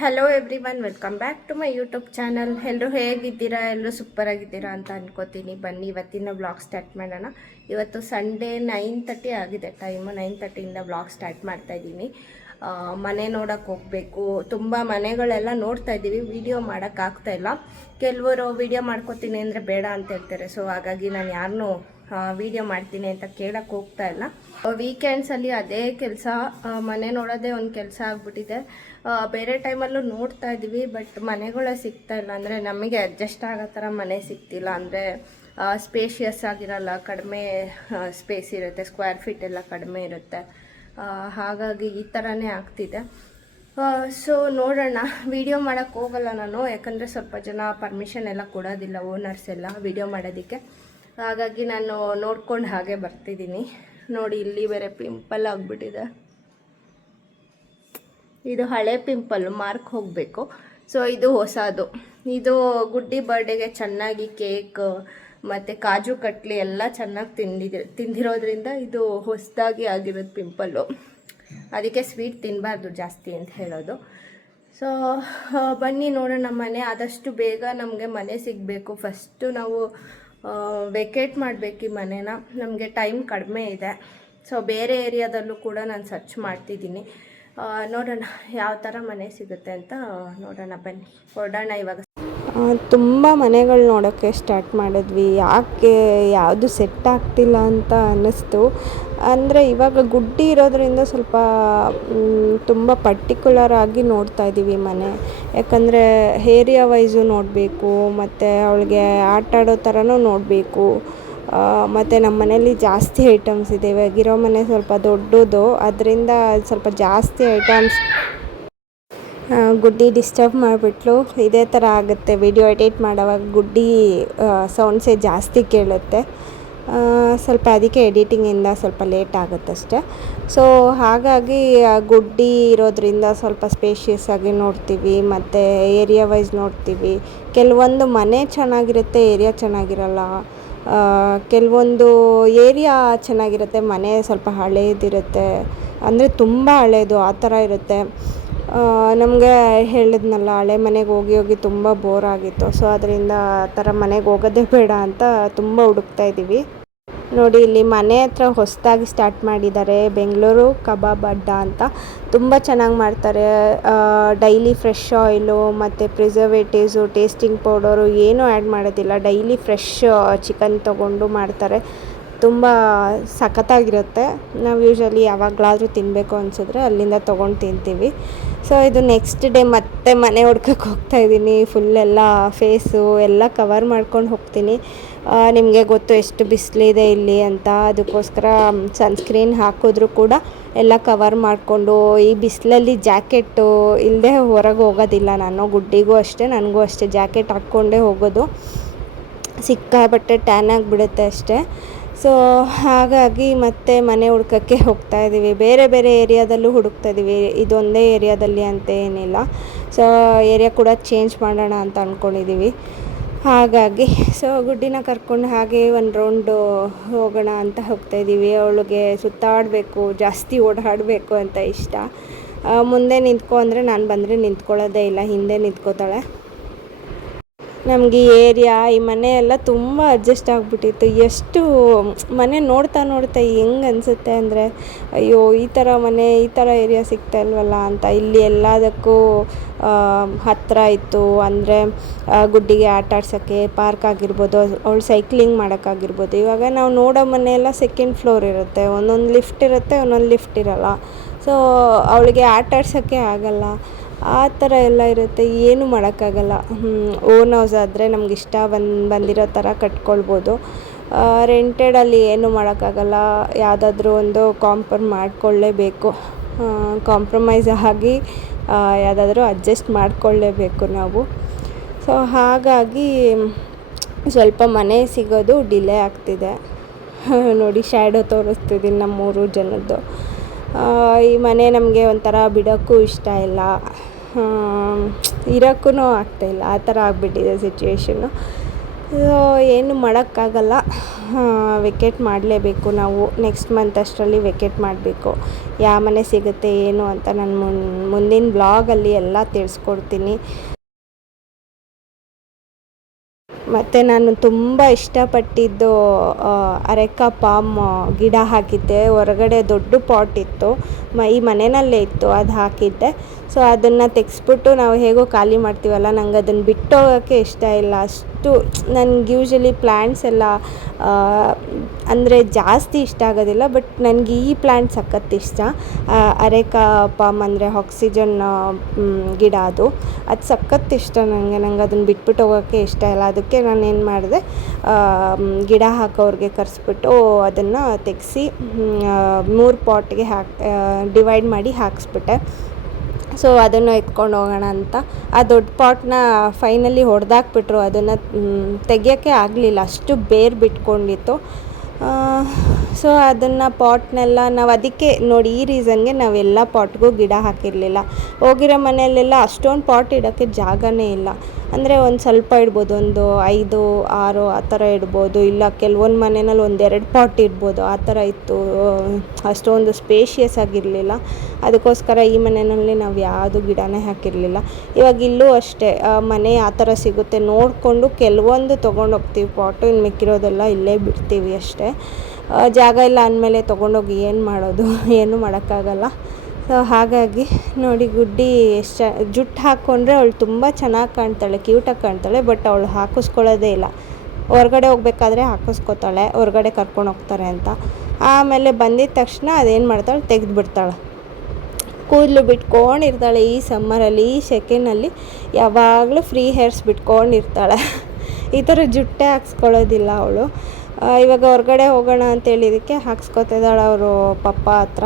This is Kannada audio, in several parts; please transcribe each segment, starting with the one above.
Hello everyone, welcome back to my YouTube channel. ಎಲ್ಲರೂ ಹೇಗಿದ್ದೀರಾ? ಎಲ್ಲರೂ ಸೂಪರ್ ಆಗಿದ್ದೀರಾ ಅಂತ ಅನ್ಕೋತೀನಿ. ಬನ್ನಿ ಇವತ್ತಿನ ಬ್ಲಾಗ್ ಸ್ಟಾರ್ಟ್ ಮಾಡೋಣ. ಇವತ್ತು ಸಂಡೇ 9:30 ಆಗಿದೆ, ಟೈಮು 9:30ಇಂದ ಬ್ಲಾಗ್ ಸ್ಟಾರ್ಟ್ ಮಾಡ್ತಾ ಇದ್ದೀನಿ. ಮನೆ ನೋಡೋಕ್ಕೆ ಹೋಗಬೇಕು. ತುಂಬ ಮನೆಗಳೆಲ್ಲ ನೋಡ್ತಾ ಇದ್ದೀವಿ, ವೀಡಿಯೋ ಮಾಡೋಕ್ಕಾಗ್ತಾಯಿಲ್ಲ. ಕೆಲವರು ವೀಡಿಯೋ ಮಾಡ್ಕೋತೀನಿ ಅಂದರೆ ಬೇಡ ಅಂತ ಹೇಳ್ತಾರೆ. ಸೊ ಹಾಗಾಗಿ ನಾನು ಯಾರನ್ನೂ ವೀಡಿಯೋ ಮಾಡ್ತೀನಿ ಅಂತ ಕೇಳಕ್ಕೆ ಹೋಗ್ತಾ ಇಲ್ಲ. ವೀಕೆಂಡ್ಸಲ್ಲಿ ಅದೇ ಕೆಲಸ, ಮನೆ ನೋಡೋದೇ ಒಂದು ಕೆಲಸ ಆಗ್ಬಿಟ್ಟಿದೆ. ಬೇರೆ ಟೈಮಲ್ಲೂ ನೋಡ್ತಾ ಇದ್ದೀವಿ, ಬಟ್ ಮನೆಗಳೇ ಸಿಗ್ತಾ ಇಲ್ಲ. ಅಂದರೆ ನಮಗೆ ಅಡ್ಜಸ್ಟ್ ಆಗೋ ಥರ ಮನೆ ಸಿಗ್ತಿಲ್ಲ. ಅಂದರೆ ಸ್ಪೇಷಿಯಸ್ ಆಗಿರಲ್ಲ, ಕಡಿಮೆ ಸ್ಪೇಸ್ ಇರುತ್ತೆ, ಸ್ಕ್ವೇರ್ ಫೀಟ್ ಎಲ್ಲ ಕಡಿಮೆ ಇರುತ್ತೆ. ಹಾಗಾಗಿ ಈ ಥರನೇ ಆಗ್ತಿದೆ. ಸೊ ನೋಡೋಣ. ವಿಡಿಯೋ ಮಾಡೋಕ್ಕೆ ಹೋಗಲ್ಲ ನಾನು, ಯಾಕಂದರೆ ಸ್ವಲ್ಪ ಜನ ಪರ್ಮಿಷನ್ ಎಲ್ಲ ಕೊಡೋದಿಲ್ಲ, ಓನರ್ಸ್ ಎಲ್ಲ ವಿಡಿಯೋ ಮಾಡೋದಕ್ಕೆ. ಹಾಗಾಗಿ ನಾನು ನೋಡ್ಕೊಂಡು ಹಾಗೆ ಬರ್ತಿದ್ದೀನಿ. ನೋಡಿ, ಇಲ್ಲಿ ಬೇರೆ ಪಿಂಪಲ್ ಆಗಿಬಿಟ್ಟಿದೆ. ಇದು ಹಳೆ ಪಿಂಪಲ್, ಮಾರ್ಕ್ ಹೋಗಬೇಕು. ಸೊ ಇದು ಹೊಸದು. ಇದು ಗುಡ್ಡಿ ಬರ್ಡೇಗೆ ಚೆನ್ನಾಗಿ ಕೇಕ್ ಮತ್ತು ಕಾಜು ಕಟ್ಲಿ ಎಲ್ಲ ಚೆನ್ನಾಗಿ ತಿಂದಿರೋದ್ರಿಂದ ಇದು ಹೊಸದಾಗಿ ಆಗಿರೋದು ಪಿಂಪಲ್ಲು. ಅದಕ್ಕೆ ಸ್ವೀಟ್ ತಿನ್ನಬಾರ್ದು ಜಾಸ್ತಿ ಅಂತ ಹೇಳೋದು. ಸೊ ಬನ್ನಿ ನೋಡೋಣ. ಮನೆ ಆದಷ್ಟು ಬೇಗ ನಮಗೆ ಮನೆ ಸಿಗಬೇಕು. ಫಸ್ಟು ನಾವು ವೆಕೇಟ್ ಮಾಡಬೇಕು ಈ ಮನೇನ. ನಮಗೆ ಟೈಮ್ ಕಡಿಮೆ ಇದೆ. ಸೊ ಬೇರೆ ಏರಿಯಾದಲ್ಲೂ ಕೂಡ ನಾನು ಸರ್ಚ್ ಮಾಡ್ತಿದ್ದೀನಿ. ನೋಡೋಣ ಯಾವ ಥರ ಮನೆ ಸಿಗುತ್ತೆ ಅಂತ ನೋಡೋಣ. ಬನ್ನಿ ಹೊರಡೋಣ ಇವಾಗ. ತುಂಬ ಮನೆಗಳು ನೋಡೋಕ್ಕೆ ಸ್ಟಾರ್ಟ್ ಮಾಡಿದ್ವಿ. ಯಾಕೆ ಯಾವುದು ಸೆಟ್ ಆಗ್ತಿಲ್ಲ ಅಂತ ಅನ್ನಿಸ್ತು. ಅಂದರೆ ಇವಾಗ ಗುಡ್ಡಿ ಇರೋದ್ರಿಂದ ಸ್ವಲ್ಪ ತುಂಬ ಪರ್ಟಿಕ್ಯುಲರ್ ಆಗಿ ನೋಡ್ತಾ ಇದ್ದೀವಿ ಮನೆ. ಯಾಕಂದರೆ ಏರಿಯಾ ವೈಸು ನೋಡಬೇಕು, ಮತ್ತು ಅವಳಿಗೆ ಆಟ ಆಡೋ ಥರನೂ ನೋಡಬೇಕು. ಮತ್ತು ನಮ್ಮ ಮನೇಲಿ ಜಾಸ್ತಿ ಐಟಮ್ಸ್ ಇದೆ. ಇವಾಗಿರೋ ಮನೆ ಸ್ವಲ್ಪ ದೊಡ್ಡದು, ಅದರಿಂದ ಸ್ವಲ್ಪ ಜಾಸ್ತಿ ಐಟಮ್ಸ್. ಗುಡ್ಡಿ ಡಿಸ್ಟರ್ಬ್ ಮಾಡಿಬಿಟ್ಲು. ಇದೇ ಥರ ಆಗುತ್ತೆ ವಿಡಿಯೋ ಎಡಿಟ್ ಮಾಡೋವಾಗ. ಗುಡ್ಡಿ ಸೌಂಡ್ಸೇ ಜಾಸ್ತಿ ಕೇಳುತ್ತೆ. ಸ್ವಲ್ಪ ಅದಕ್ಕೆ ಎಡಿಟಿಂಗಿಂದ ಸ್ವಲ್ಪ ಲೇಟ್ ಆಗುತ್ತಷ್ಟೆ. ಸೊ ಹಾಗಾಗಿ ಗುಡ್ಡಿ ಇರೋದ್ರಿಂದ ಸ್ವಲ್ಪ ಸ್ಪೇಷಿಯಸ್ ಆಗಿ ನೋಡ್ತೀವಿ, ಮತ್ತು ಏರಿಯಾ ವೈಸ್ ನೋಡ್ತೀವಿ. ಕೆಲವೊಂದು ಮನೆ ಚೆನ್ನಾಗಿರುತ್ತೆ, ಏರಿಯಾ ಚೆನ್ನಾಗಿರಲ್ಲ. ಕೆಲವೊಂದು ಏರಿಯಾ ಚೆನ್ನಾಗಿರುತ್ತೆ, ಮನೆ ಸ್ವಲ್ಪ ಹಳೇದಿರುತ್ತೆ. ಅಂದರೆ ತುಂಬ ಹಳೇದು ಆ ಥರ ಇರುತ್ತೆ. ನಮಗೆ ಹೇಳಿದ್ನಲ್ಲ, ಹಳೆ ಮನೆಗೆ ಹೋಗಿ ಹೋಗಿ ತುಂಬ ಬೋರ್ ಆಗಿತ್ತು. ಸೊ ಅದರಿಂದ ಆ ಥರ ಮನೆಗೆ ಹೋಗೋದೇ ಬೇಡ ಅಂತ ತುಂಬ ಹುಡುಕ್ತಾ ಇದ್ದೀವಿ. ನೋಡಿ, ಇಲ್ಲಿ ಮನೆ ಹತ್ರ ಹೊಸದಾಗಿ ಸ್ಟಾರ್ಟ್ ಮಾಡಿದ್ದಾರೆ, ಬೆಂಗಳೂರು ಕಬಾಬ್ ಅಡ್ಡ ಅಂತ. ತುಂಬ ಚೆನ್ನಾಗಿ ಮಾಡ್ತಾರೆ. ಡೈಲಿ ಫ್ರೆಶ್ ಆಯಿಲು ಮತ್ತು ಪ್ರಿಸರ್ವೇಟಿವ್ಸು, ಟೇಸ್ಟಿಂಗ್ ಪೌಡರು ಏನೂ ಆ್ಯಡ್ ಮಾಡೋದಿಲ್ಲ. ಡೈಲಿ ಫ್ರೆಶ್ ಚಿಕನ್ ತೊಗೊಂಡು ಮಾಡ್ತಾರೆ. ತುಂಬ ಸಖತ್ತಾಗಿರುತ್ತೆ. ನಾವು ಯೂಶ್ವಲಿ ಯಾವಾಗಲಾದರೂ ತಿನ್ನಬೇಕು ಅನಿಸಿದ್ರೆ ಅಲ್ಲಿಂದ ತೊಗೊಂಡು ತಿಂತೀವಿ. ಸೊ ಇದು ನೆಕ್ಸ್ಟ್ ಡೇ ಮತ್ತೆ ಮನೆ ಹುಡ್ಕಕ್ಕೆ ಹೋಗ್ತಾಯಿದ್ದೀನಿ. ಫುಲ್ಲೆಲ್ಲ ಫೇಸು ಎಲ್ಲ ಕವರ್ ಮಾಡ್ಕೊಂಡು ಹೋಗ್ತೀನಿ. ನಿಮಗೆ ಗೊತ್ತು ಎಷ್ಟು ಬಿಸಿಲಿದೆ ಇಲ್ಲಿ ಅಂತ. ಅದಕ್ಕೋಸ್ಕರ ಸನ್ಸ್ಕ್ರೀನ್ ಹಾಕಿದ್ರೂ ಕೂಡ ಎಲ್ಲ ಕವರ್ ಮಾಡಿಕೊಂಡು, ಈ ಬಿಸಿಲಲ್ಲಿ ಜಾಕೆಟ್ಟು ಇಲ್ಲದೆ ಹೊರಗೆ ಹೋಗೋದಿಲ್ಲ ನಾನು. ಗುಡ್ಡಿಗೂ ಅಷ್ಟೇ, ನನಗೂ ಅಷ್ಟೇ, ಜಾಕೆಟ್ ಹಾಕ್ಕೊಂಡೇ ಹೋಗೋದು. ಸಿಕ್ಕಾಪಟ್ಟೆ ಟ್ಯಾನ್ ಆಗಿಬಿಡುತ್ತೆ ಅಷ್ಟೇ. ಸೊ ಹಾಗಾಗಿ ಮತ್ತೆ ಮನೆ ಹುಡ್ಕೋಕ್ಕೆ ಹೋಗ್ತಾಯಿದ್ದೀವಿ. ಬೇರೆ ಬೇರೆ ಏರಿಯಾದಲ್ಲೂ ಹುಡುಕ್ತಾ ಇದ್ದೀವಿ, ಇದೊಂದೇ ಏರಿಯಾದಲ್ಲಿ ಅಂತ ಏನಿಲ್ಲ. ಸೊ ಏರಿಯಾ ಕೂಡ ಚೇಂಜ್ ಮಾಡೋಣ ಅಂತ ಅಂದ್ಕೊಂಡಿದ್ದೀವಿ. ಹಾಗಾಗಿ ಸೊ ಗುಡ್ಡಿನ ಕರ್ಕೊಂಡು ಹಾಗೆ ಒಂದು ರೌಂಡು ಹೋಗೋಣ ಅಂತ ಹೋಗ್ತಾಯಿದ್ದೀವಿ. ಅವಳಿಗೆ ಸುತ್ತಾಡಬೇಕು, ಜಾಸ್ತಿ ಓಡಾಡಬೇಕು ಅಂತ ಇಷ್ಟ. ಮುಂದೆ ನಿಂತ್ಕೊ ಅಂದರೆ ನಾನು ಬಂದರೆ ನಿಂತ್ಕೊಳ್ಳೋದೇ ಇಲ್ಲ, ಹಿಂದೆ ನಿಂತ್ಕೋತಾಳೆ. ನಮಗೆ ಈ ಏರಿಯಾ, ಈ ಮನೆ ಎಲ್ಲ ತುಂಬ ಅಡ್ಜಸ್ಟ್ ಆಗಿಬಿಟ್ಟಿತ್ತು. ಎಷ್ಟು ಮನೆ ನೋಡ್ತಾ ನೋಡ್ತಾ ಹೆಂಗೆ ಅನಿಸುತ್ತೆ ಅಂದರೆ, ಅಯ್ಯೋ ಈ ಥರ ಮನೆ, ಈ ಥರ ಏರಿಯಾ ಸಿಗ್ತಾ ಇಲ್ವಲ್ಲ ಅಂತ. ಇಲ್ಲಿ ಎಲ್ಲದಕ್ಕೂ ಹತ್ತಿರ ಇತ್ತು. ಅಂದರೆ ಗುಡ್ಡಿಗೆ ಆಟ ಆಡ್ಸೋಕ್ಕೆ ಪಾರ್ಕ್ ಆಗಿರ್ಬೋದು, ಅವಳು ಸೈಕ್ಲಿಂಗ್ ಮಾಡೋಕ್ಕಾಗಿರ್ಬೋದು. ಇವಾಗ ನಾವು ನೋಡೋ ಮನೆ ಎಲ್ಲ ಸೆಕೆಂಡ್ ಫ್ಲೋರ್ ಇರುತ್ತೆ, ಒಂದೊಂದು ಲಿಫ್ಟ್ ಇರುತ್ತೆ, ಒಂದೊಂದು ಲಿಫ್ಟ್ ಇರೋಲ್ಲ. ಸೊ ಅವಳಿಗೆ ಆಟ ಆಡ್ಸೋಕ್ಕೆ ಆಗಲ್ಲ. ಆ ಥರ ಎಲ್ಲ ಇರುತ್ತೆ, ಏನು ಮಾಡೋಕ್ಕಾಗಲ್ಲ. ಓನ್ ಹೌಸ್ ಆದರೆ ನಮ್ಗೆ ಇಷ್ಟ ಬಂದಿರೋ ಥರ ಕಟ್ಕೊಳ್ಬೋದು. ರೆಂಟೆಡಲ್ಲಿ ಏನು ಮಾಡೋಕ್ಕಾಗಲ್ಲ. ಯಾವುದಾದ್ರೂ ಒಂದು ಮಾಡ್ಕೊಳ್ಳೇಬೇಕು. ಕಾಂಪ್ರಮೈಸ್ ಆಗಿ ಯಾವುದಾದ್ರೂ ಅಡ್ಜಸ್ಟ್ ಮಾಡಿಕೊಳ್ಳೇಬೇಕು ನಾವು. ಸೊ ಹಾಗಾಗಿ ಸ್ವಲ್ಪ ಮನೆ ಸಿಗೋದು ಡಿಲೇ ಆಗ್ತಿದೆ. ನೋಡಿ, ಶ್ಯಾಡೋ ತೋರಿಸ್ತಿದ್ದೀನಿ ನಮ್ಮ 3 ಜನದ್ದು. ಈ ಮನೆ ನಮಗೆ ಒಂಥರ ಬಿಡೋಕ್ಕೂ ಇಷ್ಟ ಇಲ್ಲ, ಇರೋಕ್ಕೂ ಆಗ್ತಾಯಿಲ್ಲ. ಆ ಥರ ಆಗಿಬಿಟ್ಟಿದೆ ಸಿಚುವೇಶನ್ನು. ಏನು ಮಾಡೋಕ್ಕಾಗಲ್ಲ, ವೆಕೇಟ್ ಮಾಡಲೇಬೇಕು ನಾವು. ನೆಕ್ಸ್ಟ್ ಮಂತ್ ಅಷ್ಟರಲ್ಲಿ ವೆಕೇಟ್ ಮಾಡಬೇಕು. ಯಾವ ಮನೆ ಸಿಗುತ್ತೆ ಏನು ಅಂತ ನಾನು ಮುಂದಿನ ಬ್ಲಾಗಲ್ಲಿ ಎಲ್ಲ ತಿಳಿಸ್ಕೊಡ್ತೀನಿ. ಮತ್ತು ನಾನು ತುಂಬ ಇಷ್ಟಪಟ್ಟಿದ್ದು ಅರೆಕ ಪಾಮ್ ಗಿಡ ಹಾಕಿದ್ದೆ. ಹೊರಗಡೆ ದೊಡ್ಡ ಪಾಟ್ ಇತ್ತು, ಈ ಮನೆಯಲ್ಲೇ ಇತ್ತು, ಅದು ಹಾಕಿದ್ದೆ. ಸೊ ಅದನ್ನು ತೆಗೆಸ್ಬಿಟ್ಟು ನಾವು ಹೇಗೋ ಖಾಲಿ ಮಾಡ್ತೀವಲ್ಲ, ನಂಗೆ ಅದನ್ನು ಬಿಟ್ಟೋಗೋಕ್ಕೆ ಇಷ್ಟ ಇಲ್ಲ. ಅಷ್ಟು ನನಗೆ ಯೂಶ್ವಲಿ ಪ್ಲ್ಯಾಂಟ್ಸ್ ಎಲ್ಲ ಅಂದರೆ ಜಾಸ್ತಿ ಇಷ್ಟ ಆಗೋದಿಲ್ಲ, ಬಟ್ ನನಗೆ ಈ ಪ್ಲ್ಯಾಂಟ್ ಸಖತ್ ಇಷ್ಟ. ಅರೆಕಾ ಪಾಮ್ ಅಂದರೆ ಆಕ್ಸಿಜನ್ ಗಿಡ, ಅದು ಸಖತ್ ಇಷ್ಟ ನಂಗೆ ಅದನ್ನು ಬಿಟ್ಬಿಟ್ಟು ಹೋಗೋಕ್ಕೆ ಇಷ್ಟ ಇಲ್ಲ. ಅದಕ್ಕೆ ನಾನು ಏನು ಮಾಡಿದೆ, ಗಿಡ ಹಾಕೋರಿಗೆ ಕರೆಸ್ಬಿಟ್ಟು ಅದನ್ನು ತೆಗೆಸಿ 3 ಪಾಟ್ಗೆ ಡಿವೈಡ್ ಮಾಡಿ ಹಾಕಿಸ್ಬಿಟ್ಟೆ. ಸೊ ಅದನ್ನು ಎತ್ಕೊಂಡು ಹೋಗೋಣ ಅಂತ ಆ ದೊಡ್ಡ ಪಾಟ್ನ ಫೈನಲಿ ಹೊಡೆದಾಕ್ಬಿಟ್ರು. ಅದನ್ನು ತೆಗಿಯೋಕ್ಕೆ ಆಗಲಿಲ್ಲ, ಅಷ್ಟು ಬೇರು ಬಿಟ್ಕೊಂಡಿತ್ತು. ಸೊ ಅದನ್ನು ಪಾಟ್ನೆಲ್ಲ ನಾವು ಅದಕ್ಕೆ ನೋಡಿ, ಈ ರೀಸನ್ಗೆ ನಾವೆಲ್ಲ ಪಾಟ್ಗೂ ಗಿಡ ಹಾಕಿರಲಿಲ್ಲ. ಹೋಗಿರೋ ಮನೆಯಲ್ಲೆಲ್ಲ ಅಷ್ಟೊಂದು ಪಾಟ್ ಇಡೋಕ್ಕೆ ಜಾಗನೇ ಇಲ್ಲ. ಅಂದರೆ ಒಂದು ಸ್ವಲ್ಪ ಇಡ್ಬೋದು, ಒಂದು 5, 6 ಆ ಥರ ಇಡ್ಬೋದು. ಇಲ್ಲ ಕೆಲವೊಂದು ಮನೆಯಲ್ಲಿ 1-2 ಪಾಟ್ ಇಡ್ಬೋದು, ಆ ಥರ ಇತ್ತು. ಅಷ್ಟೊಂದು ಸ್ಪೇಷಿಯಸ್ ಆಗಿರಲಿಲ್ಲ. ಅದಕ್ಕೋಸ್ಕರ ಈ ಮನೆಯಲ್ಲಿ ನಾವು ಯಾವುದು ಗಿಡನೇ ಹಾಕಿರಲಿಲ್ಲ. ಇವಾಗ ಇಲ್ಲೂ ಅಷ್ಟೇ, ಮನೆ ಆ ಥರ ಸಿಗುತ್ತೆ ನೋಡಿಕೊಂಡು ಕೆಲವೊಂದು ತೊಗೊಂಡೋಗ್ತೀವಿ ಪಾಟು, ಇನ್ನು ಮಿಕ್ಕಿರೋದೆಲ್ಲ ಇಲ್ಲೇ ಬಿಡ್ತೀವಿ ಅಷ್ಟೇ. ಜಾಗ ಇಲ್ಲ ಅಂದಮೇಲೆ ತೊಗೊಂಡೋಗಿ ಏನು ಮಾಡೋದು, ಏನೂ ಮಾಡೋಕ್ಕಾಗಲ್ಲ. ಸೊ ಹಾಗಾಗಿ ನೋಡಿ, ಗುಡ್ಡಿ ಎಷ್ಟು ಜುಟ್ಟು ಹಾಕ್ಕೊಂಡ್ರೆ ಅವಳು ತುಂಬ ಚೆನ್ನಾಗಿ ಕಾಣ್ತಾಳೆ, ಕ್ಯೂಟಾಗಿ ಕಾಣ್ತಾಳೆ. ಬಟ್ ಅವಳು ಹಾಕಿಸ್ಕೊಳ್ಳೋದೇ ಇಲ್ಲ. ಹೊರಗಡೆ ಹೋಗ್ಬೇಕಾದ್ರೆ ಹಾಕಿಸ್ಕೊತಾಳೆ, ಹೊರಗಡೆ ಕರ್ಕೊಂಡು ಹೋಗ್ತಾರೆ ಅಂತ. ಆಮೇಲೆ ಬಂದಿದ್ದ ತಕ್ಷಣ ಅದೇನು ಮಾಡ್ತಾಳೆ, ತೆಗೆದುಬಿಡ್ತಾಳೆ. ಕೂದಲು ಬಿಟ್ಕೊಂಡಿರ್ತಾಳೆ. ಈ ಸಮ್ಮರಲ್ಲಿ, ಈ ಸೆಕೆನಲ್ಲಿ ಯಾವಾಗಲೂ ಫ್ರೀ ಹೇರ್ಸ್ ಬಿಟ್ಕೊಂಡಿರ್ತಾಳೆ. ಈ ಥರ ಜುಟ್ಟೇ ಹಾಕ್ಸ್ಕೊಳ್ಳೋದಿಲ್ಲ ಅವಳು. ಇವಾಗ ಹೊರಗಡೆ ಹೋಗೋಣ ಅಂತೇಳಿದಕ್ಕೆ ಹಾಕ್ಸ್ಕೊತಿದ್ದಾಳೆ ಅವರು ಪಪ್ಪ ಹತ್ರ.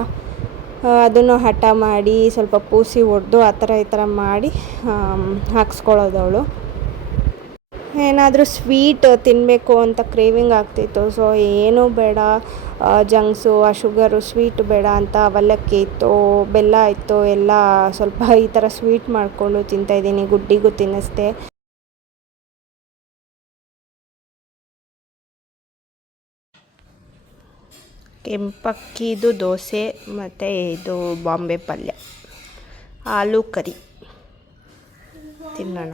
ಅದನ್ನು ಹಠ ಮಾಡಿ ಸ್ವಲ್ಪ ಪೂಸಿ ಹೊಡೆದು ಆ ಥರ ಈ ಥರ ಮಾಡಿ ಹಾಕ್ಸ್ಕೊಳ್ಳೋದವಳು. ಏನಾದರೂ ಸ್ವೀಟ್ ತಿನ್ನಬೇಕು ಅಂತ ಕ್ರೇವಿಂಗ್ ಆಗ್ತಿತ್ತು. ಸೊ ಏನೂ ಬೇಡ, ಜಂಕ್ಸು, ಆ ಶುಗರು, ಸ್ವೀಟ್ ಬೇಡ ಅಂತ ಅವಲಕ್ಕಿ ಇತ್ತು, ಬೆಲ್ಲ ಇತ್ತು, ಎಲ್ಲ ಸ್ವಲ್ಪ ಈ ಥರ ಸ್ವೀಟ್ ಮಾಡಿಕೊಂಡು ತಿಂತಾಯಿದ್ದೀನಿ. ಗುಡ್ಡಿಗೂ ತಿನ್ನಿಸ್ದೆ. ಕೆಂಪಕ್ಕಿದು ದೋಸೆ ಮತ್ತು ಇದು ಬಾಂಬೆ ಪಲ್ಯ, ಆಲೂ ಕರಿ ತಿನ್ನೋಣ.